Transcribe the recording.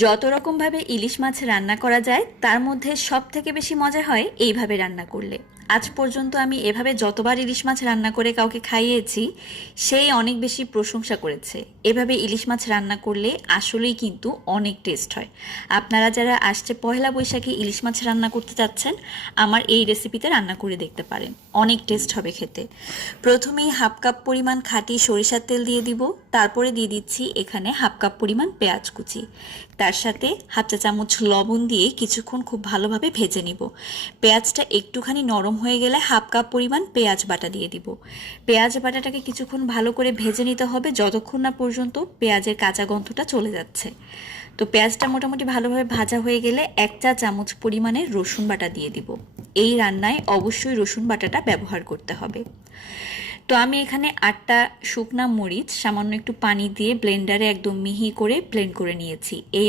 যত রকমভাবে ইলিশ মাছ রান্না করা যায় তার মধ্যে সবথেকে বেশি মজা হয় এইভাবে রান্না করলে। আজ পর্যন্ত আমি এভাবে যতবার ইলিশ মাছ রান্না করে কাউকে খাইয়েছি সেই অনেক বেশি প্রশংসা করেছে। এভাবে ইলিশ মাছ রান্না করলে আসলেই কিন্তু অনেক টেস্ট হয়। আপনারা যারা আসছে পহেলা বৈশাখে ইলিশ মাছ রান্না করতে চাচ্ছেন আমার এই রেসিপিতে রান্না করে দেখতে পারেন, অনেক টেস্ট হবে খেতে। প্রথমেই হাফ কাপ পরিমাণ খাঁটি সরিষার তেল দিয়ে দিব, তারপরে দিয়ে দিচ্ছি এখানে হাফ কাপ পরিমাণ পেঁয়াজ কুচি, তার সাথে হাফ চা চামচ লবণ দিয়ে কিছুক্ষণ খুব ভালোভাবে ভেজে নিব। পেঁয়াজটা একটুখানি নরম হয়ে গেলে হাফ কাপ পরিমাণ পেঁয়াজ বাটা দিয়ে দিব। পেঁয়াজ বাটাটাকে কিছুক্ষণ ভালো করে ভেজে নিতে হবে যতক্ষণ না পর্যন্ত পেঁয়াজের কাঁচা গন্ধটা চলে যাচ্ছে। তো পেঁয়াজটা মোটামুটি ভালোভাবে ভাজা হয়ে গেলে 1 চা চামচ পরিমাণে রসুন বাটা দিয়ে দিব। এই রান্নায় অবশ্যই রসুন বাটাটা ব্যবহার করতে হবে। তো আমি এখানে 8টা শুকনা মরিচ সামান্য একটু পানি দিয়ে ব্লেন্ডারে একদম মিহি করে ব্লেন্ড করে নিয়েছি। এই